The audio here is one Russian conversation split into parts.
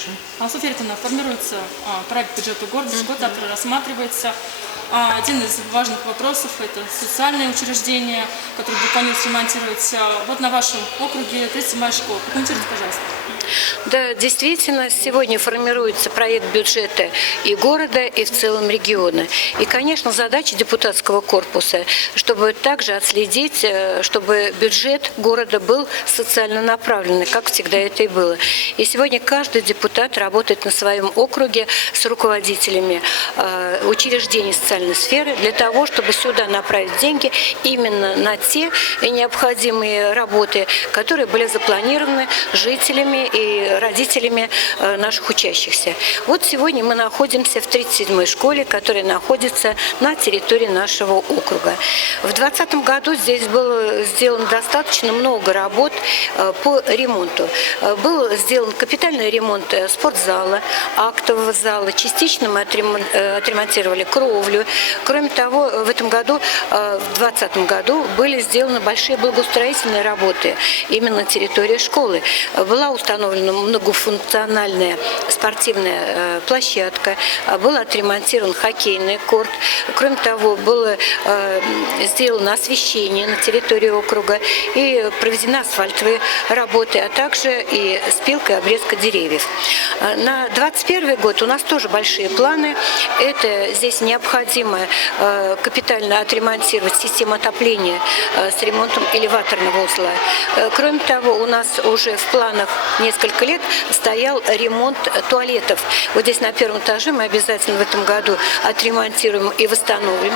Слушай. Софья Федоровна, формируется проект бюджета города, который рассматривается. Один из важных вопросов – это социальные учреждения, которые планируется ремонтировать. Вот на вашем округе 37-я школа. Прокомментируйте, пожалуйста. Да, действительно, сегодня формируется проект бюджета и города, и в целом региона. И, конечно, задача депутатского корпуса, чтобы также отследить, чтобы бюджет города был социально направленный, как всегда это и было. И сегодня каждый депутат работает на своем округе с руководителями учреждений социальной сферы для того, чтобы сюда направить деньги именно на те необходимые работы, которые были запланированы жителями и родителями наших учащихся. Вот сегодня мы находимся в 37-й школе, которая находится на территории нашего округа. В 2020 году здесь было сделано достаточно много работ по ремонту. Был сделан капитальный ремонт спортзала, актового зала, частично мы отремонтировали кровлю. Кроме того, в этом году, в 2020 году, были сделаны большие благоустроительные работы именно на территории школы. Была установлена многофункциональная спортивная площадка, был отремонтирован хоккейный корт. Кроме того, было сделано освещение на территории округа и проведены асфальтовые работы, а также и спилка и обрезка деревьев. На 2021 год у нас тоже большие планы. Это здесь необходимо капитально отремонтировать систему отопления с ремонтом элеваторного узла. Кроме того, у нас уже в планах несколько лет стоял ремонт туалетов. Вот здесь на первом этаже мы обязательно в этом году отремонтируем и восстановим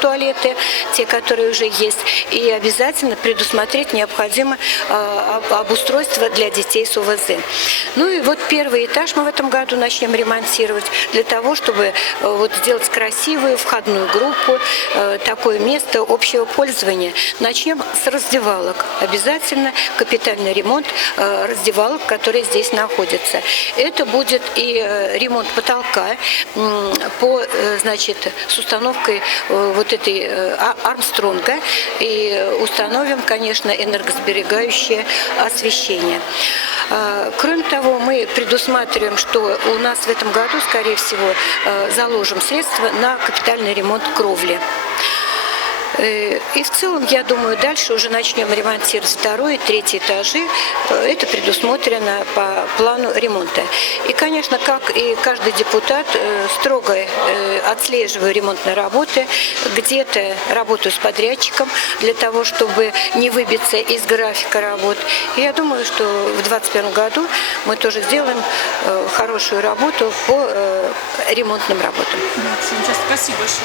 туалеты, те, которые уже есть, и обязательно предусмотреть необходимо обустройство для детей с УВЗ. Ну и вот первый этаж мы в этом году начнем ремонтировать для того, чтобы вот сделать красивую входную группу, такое место общего пользования. Начнем с раздевалок. Обязательно капитальный ремонт раздевалок, которые здесь находятся. Это будет и ремонт потолка с установкой вот этой Армстронга, и установим, конечно, энергосберегающее освещение. Кроме того, мы предусматриваем, что у нас в этом году, скорее всего, заложим средства на капитальный ремонт кровли. И в целом, я думаю, дальше уже начнем ремонтировать второй и третий этажи. Это предусмотрено по плану ремонта. И, конечно, как и каждый депутат, строго отслеживаю ремонтные работы, где-то работаю с подрядчиком для того, чтобы не выбиться из графика работ. И я думаю, что в 2021 году мы тоже сделаем хорошую работу по ремонтным работам. Спасибо большое.